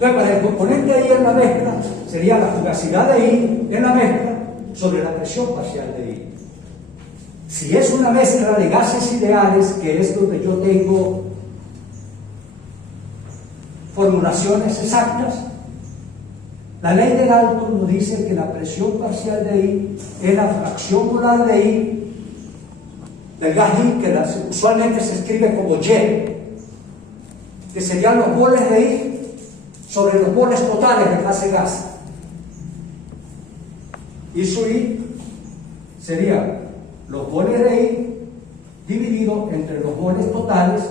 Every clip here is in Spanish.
Entonces, para el componente I en la mezcla, sería la fugacidad de I en la mezcla sobre la presión parcial de I. Si es una mezcla de gases ideales, que es donde yo tengo formulaciones exactas, la ley de Dalton nos dice que la presión parcial de I es la fracción molar de I, del gas I, que usualmente se escribe como Y, que serían los moles de I sobre los moles totales de fase gas. I sub I sería los moles de I dividido entre los moles totales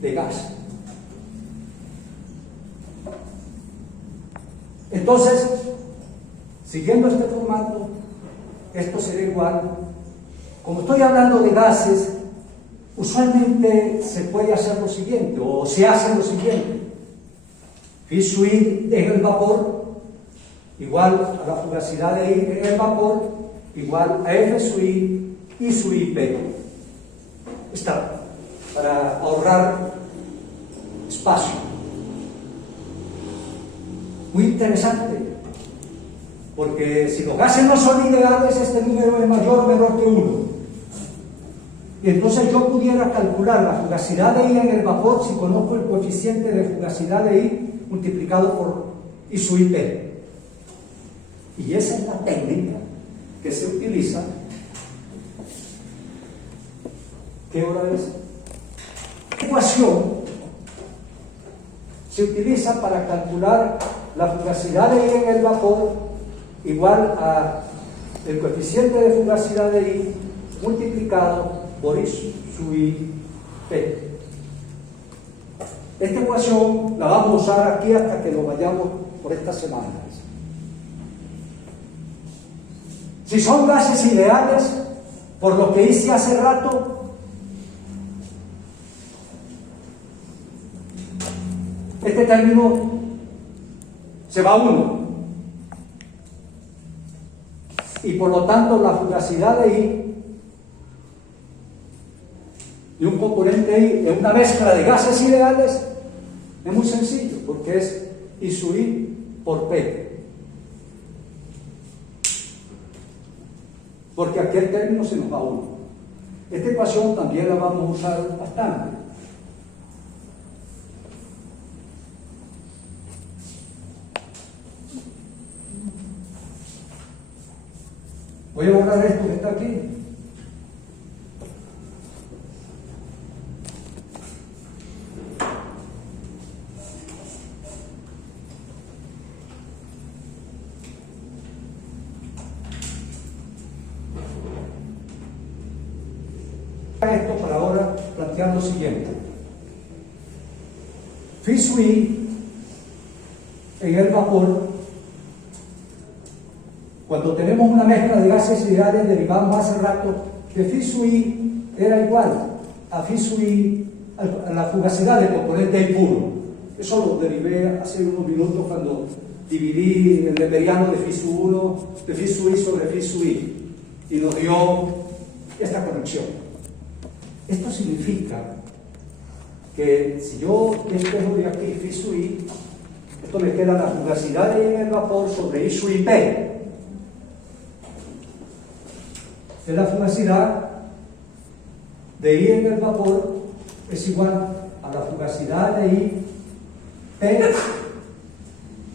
de gas. Entonces, siguiendo este formato, esto sería igual. Como estoy hablando de gases, usualmente se puede hacer lo siguiente, o se hace lo siguiente. Phi sub I en el vapor igual a la fugacidad de I en el vapor igual a F sub I sub I P. Está, para ahorrar espacio. Muy interesante, porque si los gases no son ideales, este número es mayor o menor que 1. Y entonces yo pudiera calcular la fugacidad de I en el vapor si conozco el coeficiente de fugacidad de I multiplicado por I sub I P. Y esa es la técnica que se utiliza. ¿Qué hora es? ¿Qué ecuación se utiliza para calcular la fugacidad de I en el vapor igual a el coeficiente de fugacidad de I multiplicado por I sub I P? Esta ecuación la vamos a usar aquí hasta que lo vayamos por estas semanas. Si son gases ideales, por lo que hice hace rato, este término se va a 1. Y por lo tanto la fugacidad de I y un componente I en una mezcla de gases ideales es muy sencillo, porque es I sub I por P. Porque aquí el término se nos va a 1. Esta ecuación también la vamos a usar bastante. Voy a borrar esto que está aquí. Esto para ahora plantear lo siguiente. Phi sub I en el vapor, cuando tenemos una mezcla de gases ideales, derivamos hace rato que Phi sub I era igual a Phi sub I, a la fugacidad del componente I puro. Eso lo derivé hace unos minutos cuando dividí el neperiano de Phi sub 1, de Phi sub I sobre Phi sub I, y nos dio esta conexión. Esto significa que si yo despejo de aquí Phi sub I, esto me queda la fugacidad de I en el vapor sobre I sub I P. De la fugacidad de I en el vapor es igual a la fugacidad de I P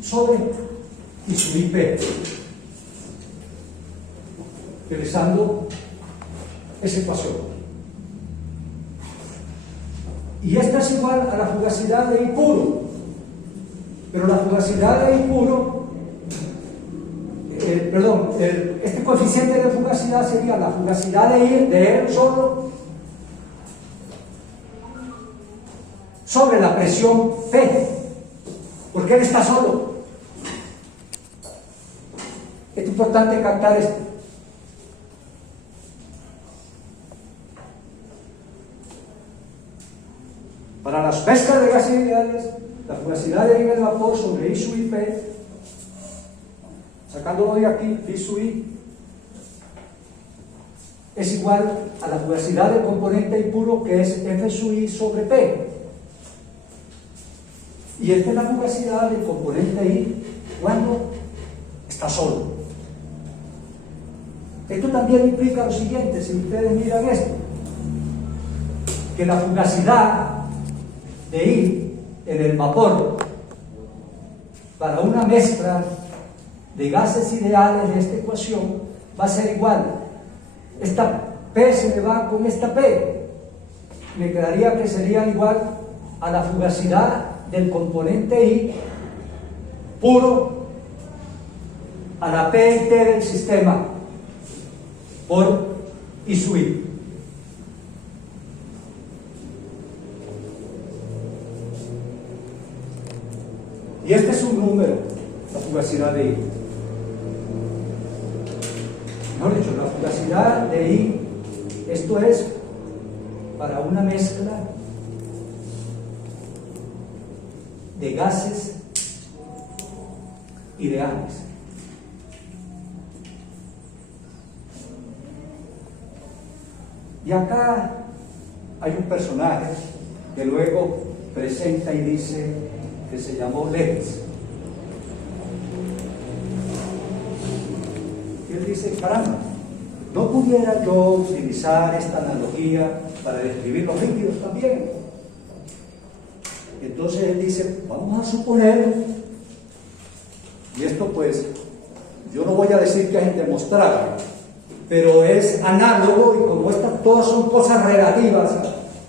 sobre I sub I P, utilizando esa ecuación. Y esta es igual a la fugacidad de I puro, pero la fugacidad de I puro, este coeficiente de fugacidad sería la fugacidad de I de él solo sobre la presión P, porque él está solo. Es importante captar esto. Para las mezclas de gases ideales, la fugacidad de I en el vapor sobre I sub I P, sacándolo de aquí, Phi sub I, es igual a la fugacidad del componente I puro, que es F sub I sobre P. Y esta es la fugacidad del componente I cuando está solo. Esto también implica lo siguiente, si ustedes miran esto, que la fugacidad de I en el vapor para una mezcla de gases ideales de esta ecuación va a ser igual. Esta P se me va con esta P. Me quedaría que sería igual a la fugacidad del componente I puro a la P y T del sistema por I sub I. Y este es un número, la fugacidad de I. Mejor dicho, la fugacidad de I, esto es para una mezcla de gases ideales. Y acá hay un personaje que luego presenta y dice que se llamó Leibniz. Y él dice, caramba, ¿no pudiera yo utilizar esta analogía para describir los líquidos también? Entonces él dice, vamos a suponer, y esto pues, yo no voy a decir que es indemostrable, pero es análogo, y como estas todas son cosas relativas,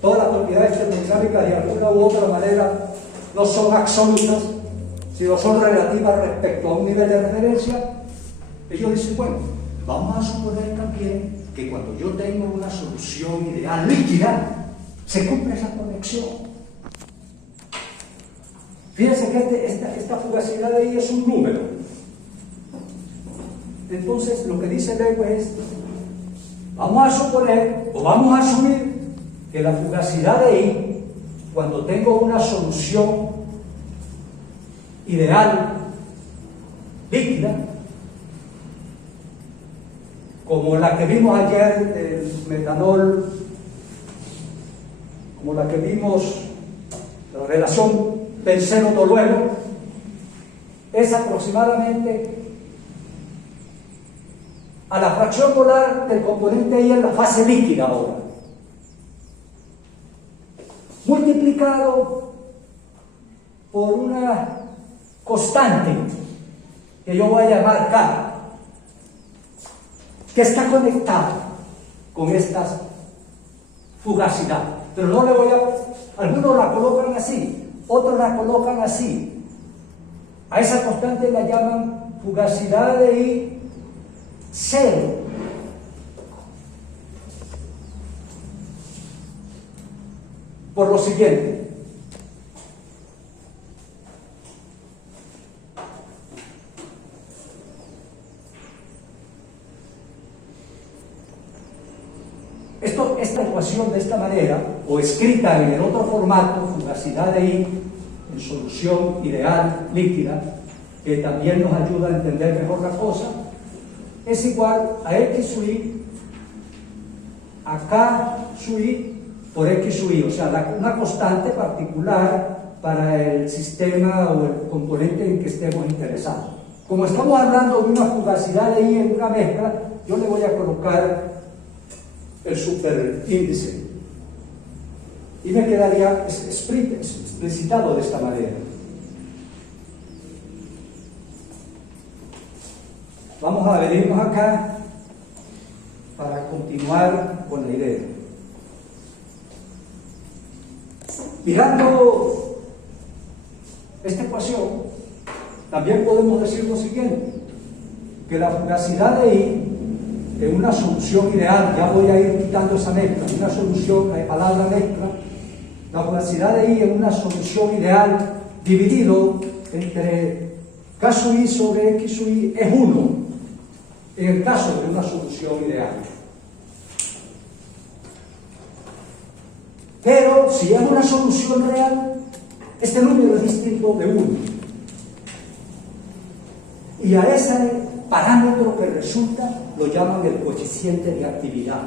todas las propiedades termodinámicas de alguna u otra manera no son absolutas, sino son relativas respecto a un nivel de referencia. Ellos dicen, bueno, vamos a suponer también que cuando yo tengo una solución ideal líquida, se cumple esa conexión. Fíjense que esta fugacidad de ahí es un número. Entonces, lo que dice luego es, vamos a suponer, o vamos a asumir, que la fugacidad de I, cuando tengo una solución ideal líquida, como la que vimos ayer del metanol, como la que vimos, la relación benceno-tolueno, es aproximadamente a la fracción molar del componente I en la fase líquida ahora, multiplicado por una constante que yo voy a llamar K, que está conectada con esta fugacidad. Pero no le voy a... Algunos la colocan así, otros la colocan así. A esa constante la llaman fugacidad de I cero. Por lo siguiente, esta ecuación de esta manera, o escrita en el otro formato, fugacidad de I en solución ideal líquida, que también nos ayuda a entender mejor la cosa, es igual a X sub I, a K sub I por X sub I, o sea, una constante particular para el sistema o el componente en que estemos interesados. Como estamos hablando de una fugacidad de I en una mezcla, yo le voy a colocar el superíndice y me quedaría explicitado de esta manera. Vamos a venirnos acá para continuar con la idea. Mirando esta ecuación, también podemos decir lo siguiente, que la fugacidad de I en una solución ideal, ya voy a ir quitando esa mezcla, una solución, la palabra mezcla, la fugacidad de I en una solución ideal dividido entre K sub I sobre X sub I es 1, en el caso de una solución ideal. Pero si es una solución real, este número es distinto de 1. Y a ese parámetro que resulta lo llaman el coeficiente de actividad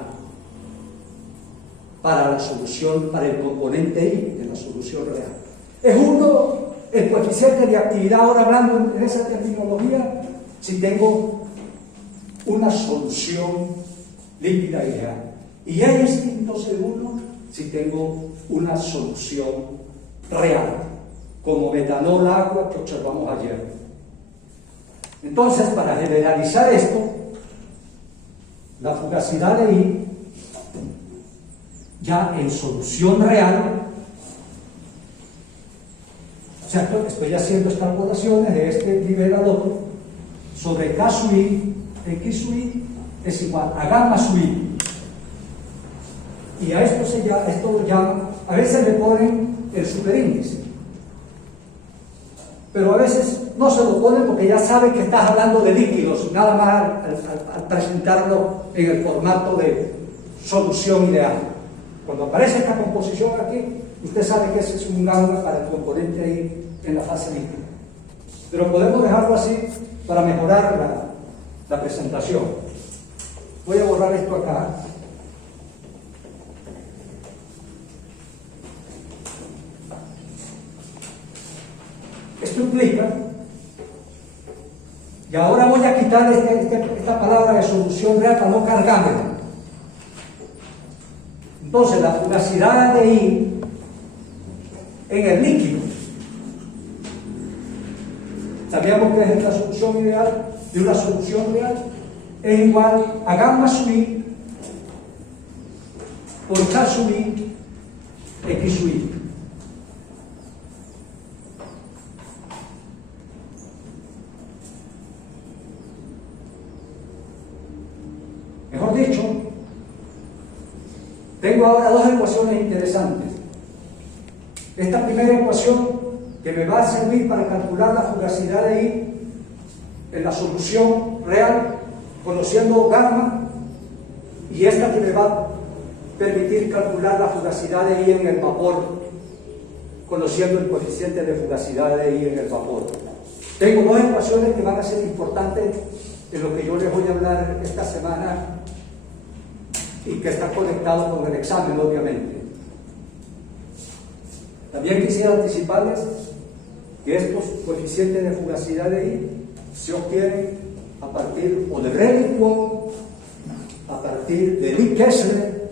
para la solución, para el componente I de la solución real. Es coeficiente de actividad, ahora hablando en esa terminología, si tengo una solución líquida ideal. Y hay distintos de uno si tengo una solución real, como metanol, agua, que observamos ayer. Entonces, para generalizar esto, la fugacidad de I, ya en solución real, ¿cierto? Estoy haciendo extrapolaciones de este nivel al otro, sobre K sub I, X sub I es igual a gamma sub I. Y a esto lo llaman, a veces le ponen el superíndice, pero a veces no se lo ponen porque ya saben que estás hablando de líquidos, nada más al presentarlo en el formato de solución ideal. Cuando aparece esta composición aquí, usted sabe que ese es un gamma para el componente ahí en la fase líquida. Pero podemos dejarlo así para mejorar la presentación. Voy a borrar esto acá. Esto implica, y ahora voy a quitar esta palabra de solución real para no cargármela. Entonces, la fugacidad de I en el líquido, sabíamos que es la solución ideal de una solución real, es igual a gamma sub I por K sub I, X sub I. Mejor dicho, tengo ahora dos ecuaciones interesantes. Esta primera ecuación que me va a servir para calcular la fugacidad de I en la solución real, conociendo gamma, y esta que me va a permitir calcular la fugacidad de I en el vapor, conociendo el coeficiente de fugacidad de I en el vapor. Tengo dos ecuaciones que van a ser importantes en lo que yo les voy a hablar esta semana y que está conectado con el examen, obviamente. También quisiera anticiparles que estos coeficientes de fugacidad de I se obtienen a partir o de Brevik-Kwon, a partir de Lee-Kessler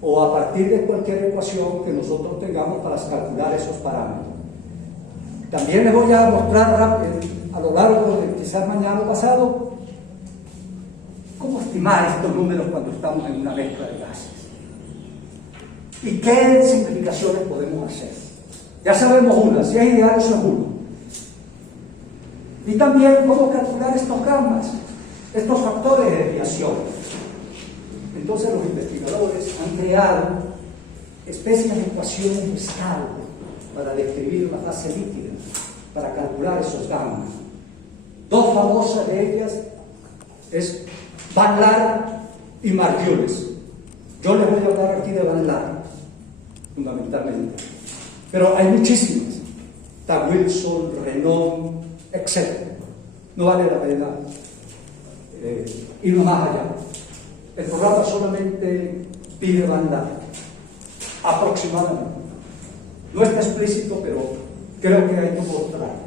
o a partir de cualquier ecuación que nosotros tengamos para calcular esos parámetros. También les voy a mostrar a lo largo de quizás mañana o pasado cómo estimar estos números cuando estamos en una mezcla de gases y qué simplificaciones podemos hacer. Ya sabemos una, si es ideal eso es uno. Y también cómo calcular estos gammas, estos factores de desviación. Entonces los investigadores han creado especies de ecuaciones de estado para describir la fase líquida, para calcular esos gammas. Dos famosas de ellas es Van Laar y Margulies. Yo les voy a hablar aquí de Van Laar, fundamentalmente. Pero hay muchísimas. Está Wilson, Renon, etc. No vale la pena ir más allá. El programa solamente pide Van Laar, aproximadamente. No está explícito, pero creo que hay que mostrar.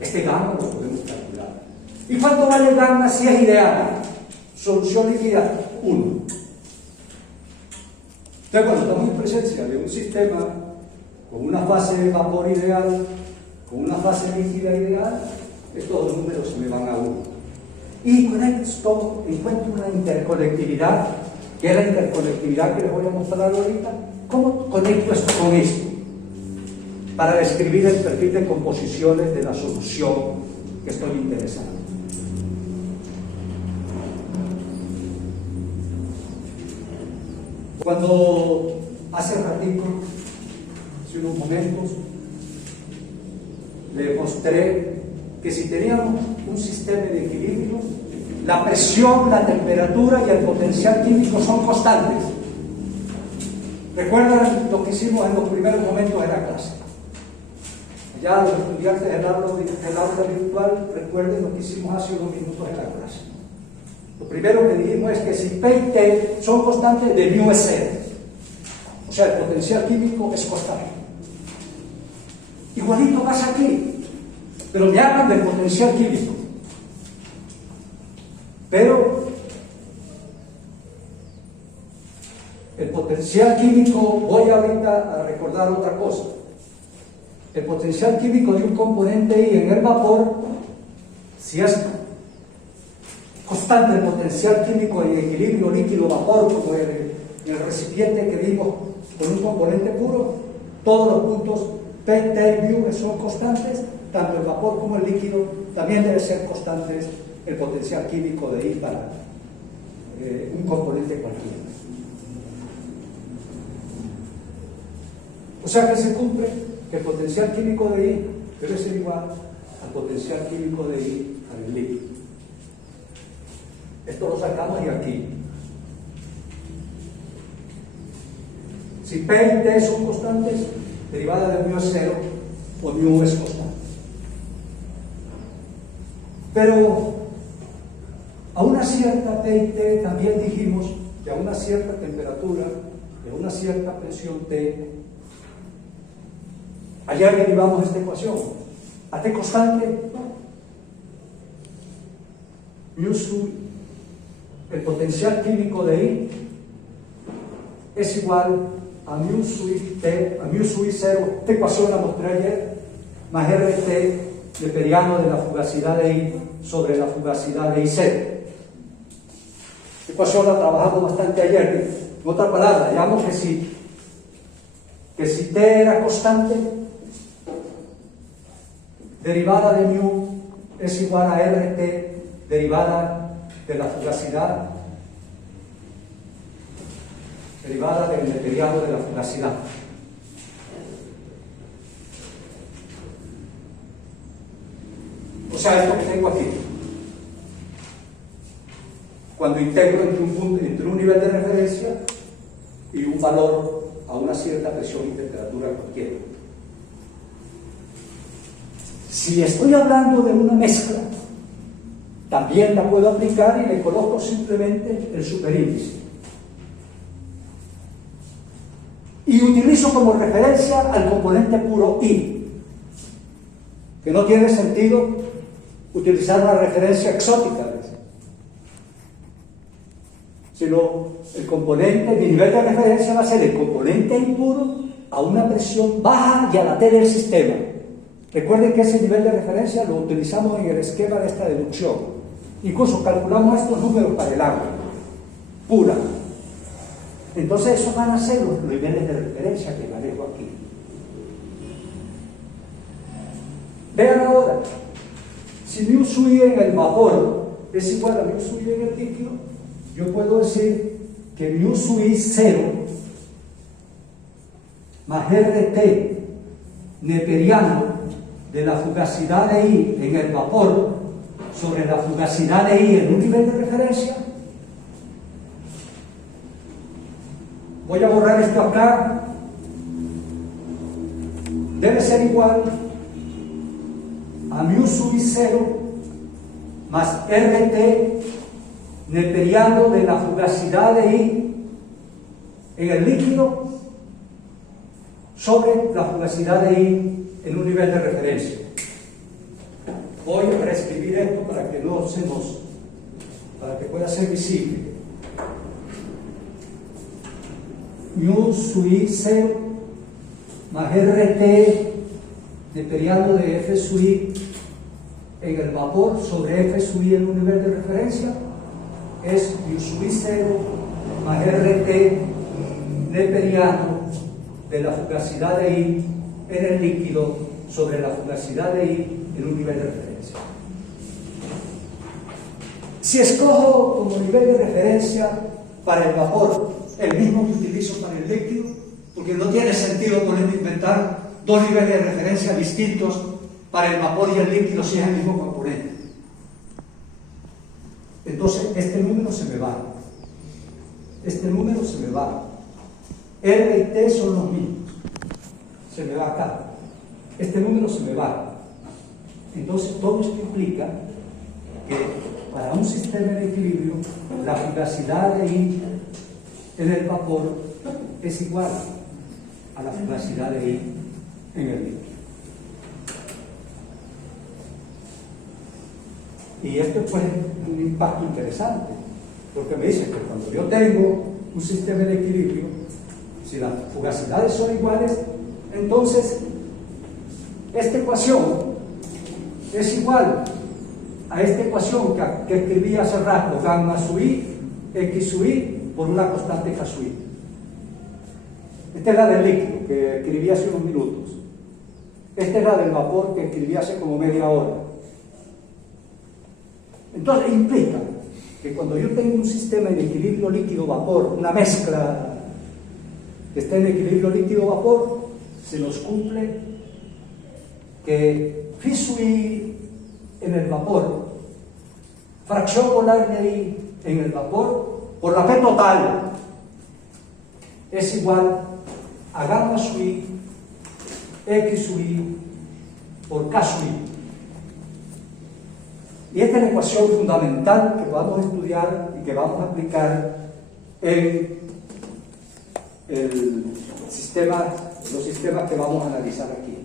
Este gamma lo podemos calcular. ¿Y cuánto vale el gamma si es ideal? Solución líquida, 1. Entonces, cuando estamos en presencia de un sistema con una fase de vapor ideal, con una fase líquida ideal, estos dos números se me van a 1. Y con esto encuentro una interconectividad, que es la interconectividad que les voy a mostrar ahorita. ¿Cómo conecto esto con esto? Para describir el perfil de composiciones de la solución que estoy interesado. Cuando hace ratito, hace unos momentos, le mostré que si teníamos un sistema de equilibrio, la presión, la temperatura y el potencial químico son constantes. ¿Recuerdan lo que hicimos en los primeros momentos de la clase? Ya los estudiantes del aula virtual, recuerden lo que hicimos hace unos minutos en la clase. Lo primero que dijimos es que si P y T son constantes, de μ es 0. O sea, el potencial químico es constante. Igualito pasa aquí, pero me hablan del potencial químico. Pero el potencial químico, voy ahorita a recordar otra cosa. El potencial químico de un componente I en el vapor, si es constante el potencial químico en equilibrio líquido-vapor, como en el recipiente que vimos con un componente puro, todos los puntos P, T y mu son constantes, tanto el vapor como el líquido también deben ser constantes el potencial químico de I para un componente cualquiera. O sea que se cumple que el potencial químico de I debe ser igual al potencial químico de I para el líquido. Esto lo sacamos de aquí. Si P y T son constantes, derivada de mu es 0 o mu es constante. Pero a una cierta P y T también dijimos que a una cierta temperatura y a una cierta presión T, allá derivamos esta ecuación. A T constante, mu sub el potencial químico de I es igual a mu sub T, a mu sub 0, esta ecuación la mostré ayer, más RT neperiano de la fugacidad de I sobre la fugacidad de I0. Esta ecuación la trabajamos bastante ayer. En otra palabra, digamos que si T era constante, derivada de mu es igual a RT derivada de la fugacidad, derivada del neperiano de la fugacidad. O sea, esto que tengo aquí, cuando integro entre un nivel de referencia y un valor a una cierta presión y temperatura cualquiera. Si estoy hablando de una mezcla, también la puedo aplicar y le coloco simplemente el superíndice. Y utilizo como referencia al componente puro I, que no tiene sentido utilizar una referencia exótica, sino el componente, mi nivel de referencia va a ser el componente impuro a una presión baja y a la T del sistema. Recuerden que ese nivel de referencia lo utilizamos en el esquema de esta deducción. Incluso calculamos estos números para el agua pura. Entonces esos van a ser los niveles de referencia que manejo aquí. Vean ahora, si mu sub I en el vapor es igual a mu sub I en el líquido, yo puedo decir que mu sub I 0 más RT neperiano de la fugacidad de I en el vapor sobre la fugacidad de I en un nivel de referencia. Voy a borrar esto acá. Debe ser igual a mu sub I 0 más RT neperiano de la fugacidad de I en el líquido sobre la fugacidad de I en un nivel de referencia. Voy a reescribir esto para que para que pueda ser visible. Mu sub I 0 más RT neperiano de F sub I en el vapor sobre F sub I en un nivel de referencia es mu sub I 0 más RT neperiano de la fugacidad de I en el líquido sobre la fugacidad de I en un nivel de referencia. Si escojo como nivel de referencia para el vapor el mismo que utilizo para el líquido, porque no tiene sentido ponerme a inventar dos niveles de referencia distintos para el vapor y el líquido si es el mismo componente. Entonces este número se me va. Este número se me va. R y T son los mismos. Se me va acá. Este número se me va. Entonces todo esto implica que para un sistema de equilibrio la fugacidad de I en el vapor es igual a la fugacidad de I en el líquido. Y esto pues un impacto interesante, porque me dice que cuando yo tengo un sistema de equilibrio, si las fugacidades son iguales, entonces esta ecuación es igual a esta ecuación que escribí hace rato, gamma sub i, x sub i, por una constante k sub i. Esta es la del líquido, que escribí hace unos minutos. Esta es la del vapor, que escribí hace como media hora. Entonces implica que cuando yo tengo un sistema en equilibrio líquido-vapor, una mezcla que está en equilibrio líquido-vapor, se nos cumple que phi sub i en el vapor, fracción molar de I en el vapor, por la P total, es igual a gamma sub i, x sub i, por k sub i. Y esta es la ecuación fundamental que vamos a estudiar y que vamos a aplicar en los sistemas que vamos a analizar aquí.